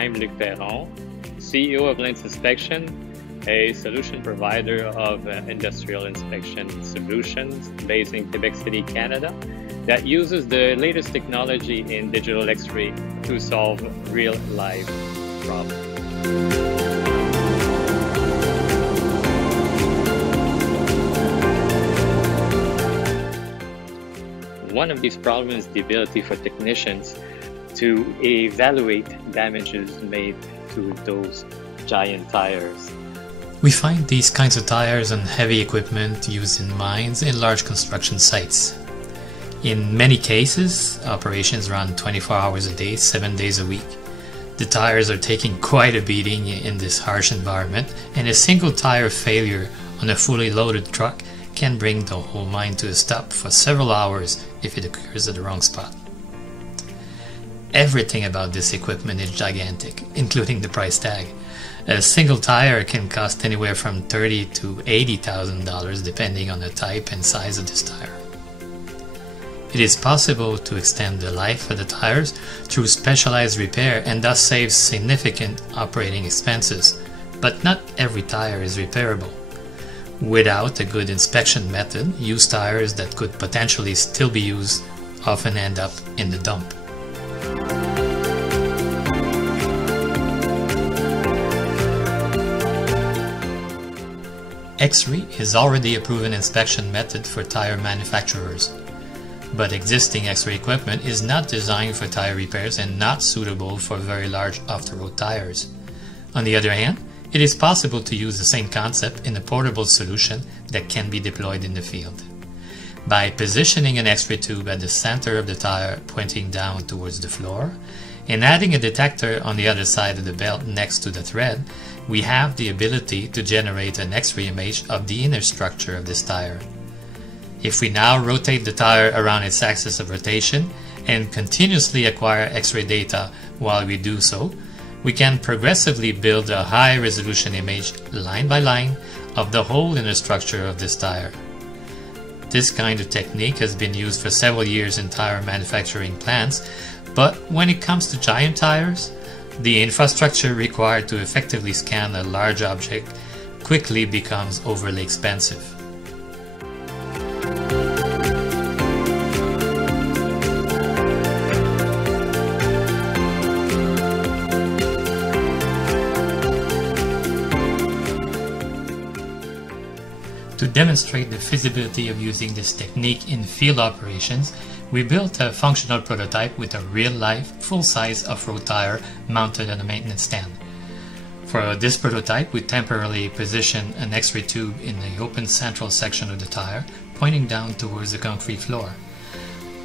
I'm Luc Perron, CEO of LynX Inspection, a solution provider of industrial inspection solutions based in Quebec City, Canada, that uses the latest technology in digital X-ray to solve real-life problems. One of these problems is the ability for technicians to evaluate damages made to those giant tires. We find these kinds of tires on heavy equipment used in mines and large construction sites. In many cases, operations run 24 hours a day, 7 days a week. The tires are taking quite a beating in this harsh environment, and a single tire failure on a fully loaded truck can bring the whole mine to a stop for several hours if it occurs at the wrong spot. Everything about this equipment is gigantic, including the price tag. A single tire can cost anywhere from $30,000 to $80,000 depending on the type and size of this tire. It is possible to extend the life of the tires through specialized repair and thus save significant operating expenses, but not every tire is repairable. Without a good inspection method, used tires that could potentially still be used often end up in the dump. X-ray is already a proven inspection method for tire manufacturers, but existing X-ray equipment is not designed for tire repairs and not suitable for very large off-the-road tires. On the other hand, it is possible to use the same concept in a portable solution that can be deployed in the field. By positioning an X-ray tube at the center of the tire pointing down towards the floor, and adding a detector on the other side of the belt next to the thread, we have the ability to generate an X-ray image of the inner structure of this tire. If we now rotate the tire around its axis of rotation and continuously acquire X-ray data while we do so, we can progressively build a high-resolution image, line by line, of the whole inner structure of this tire. This kind of technique has been used for several years in tire manufacturing plants, but when it comes to giant tires, the infrastructure required to effectively scan a large object quickly becomes overly expensive. To demonstrate the feasibility of using this technique in field operations, we built a functional prototype with a real-life, full-size off-road tire mounted on a maintenance stand. For this prototype, we temporarily positioned an X-ray tube in the open central section of the tire, pointing down towards the concrete floor.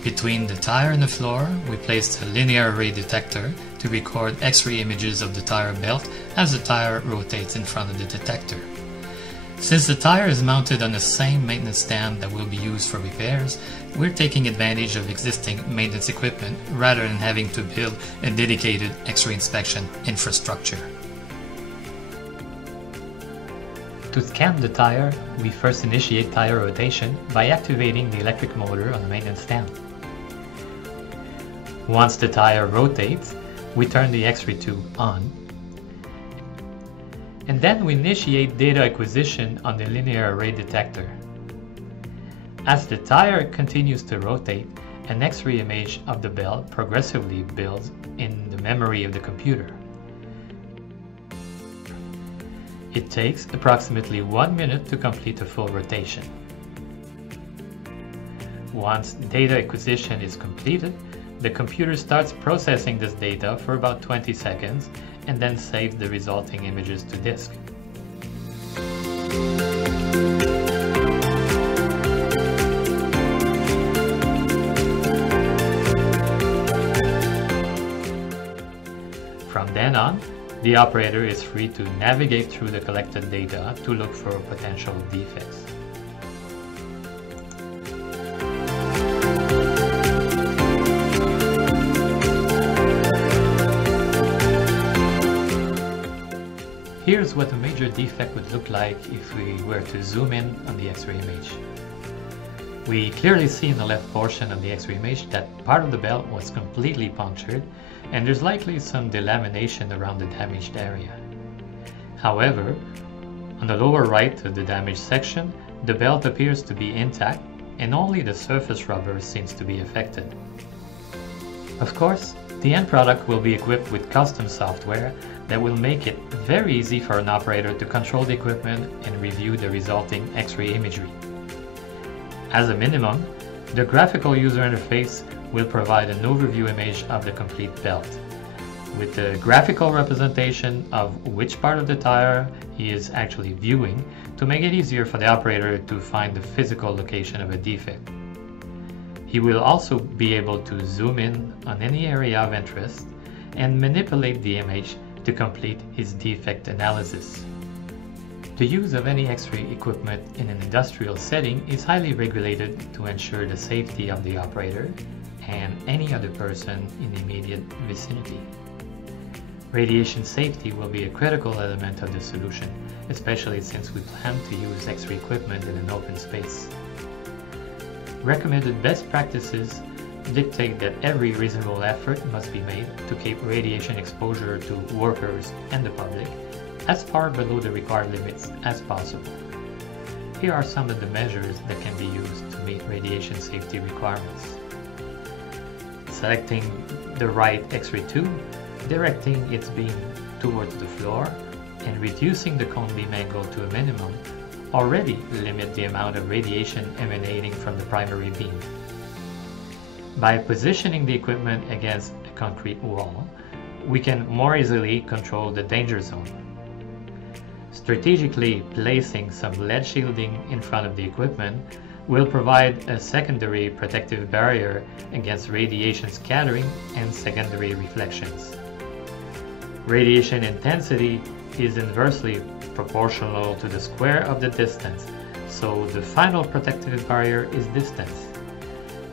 Between the tire and the floor, we placed a linear array detector to record X-ray images of the tire belt as the tire rotates in front of the detector. Since the tire is mounted on the same maintenance stand that will be used for repairs, we're taking advantage of existing maintenance equipment rather than having to build a dedicated X-ray inspection infrastructure. To scan the tire, we first initiate tire rotation by activating the electric motor on the maintenance stand. Once the tire rotates, we turn the X-ray tube on, and then we initiate data acquisition on the linear array detector. As the tire continues to rotate, an X-ray image of the belt progressively builds in the memory of the computer. It takes approximately 1 minute to complete a full rotation. Once data acquisition is completed, the computer starts processing this data for about 20 seconds and then saves the resulting images to disk. From then on, the operator is free to navigate through the collected data to look for potential defects. Here's what a major defect would look like if we were to zoom in on the X-ray image. We clearly see in the left portion of the X-ray image that part of the belt was completely punctured and there's likely some delamination around the damaged area. However, on the lower right of the damaged section, the belt appears to be intact and only the surface rubber seems to be affected. Of course, the end product will be equipped with custom software that will make it very easy for an operator to control the equipment and review the resulting X-ray imagery. As a minimum, the graphical user interface will provide an overview image of the complete belt, with a graphical representation of which part of the tire he is actually viewing to make it easier for the operator to find the physical location of a defect. He will also be able to zoom in on any area of interest and manipulate the image to complete his defect analysis. The use of any X-ray equipment in an industrial setting is highly regulated to ensure the safety of the operator and any other person in the immediate vicinity. Radiation safety will be a critical element of the solution, especially since we plan to use X-ray equipment in an open space. Recommended best practices dictate that every reasonable effort must be made to keep radiation exposure to workers and the public as far below the required limits as possible. Here are some of the measures that can be used to meet radiation safety requirements. Selecting the right X-ray tube, directing its beam towards the floor, and reducing the cone beam angle to a minimum already limit the amount of radiation emanating from the primary beam. By positioning the equipment against a concrete wall, we can more easily control the danger zone. Strategically placing some lead shielding in front of the equipment will provide a secondary protective barrier against radiation scattering and secondary reflections. Radiation intensity is inversely proportional to the square of the distance, so the final protective barrier is distance.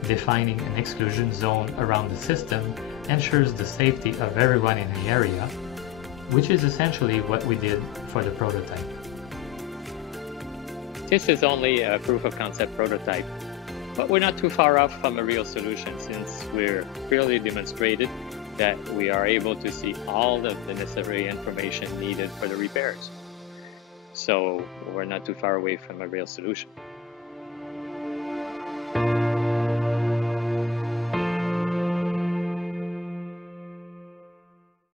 Defining an exclusion zone around the system ensures the safety of everyone in the area, which is essentially what we did for the prototype. This is only a proof of concept prototype, but we're not too far off from a real solution since we're clearly demonstrated that we are able to see all of the necessary information needed for the repairs. So we're not too far away from a real solution.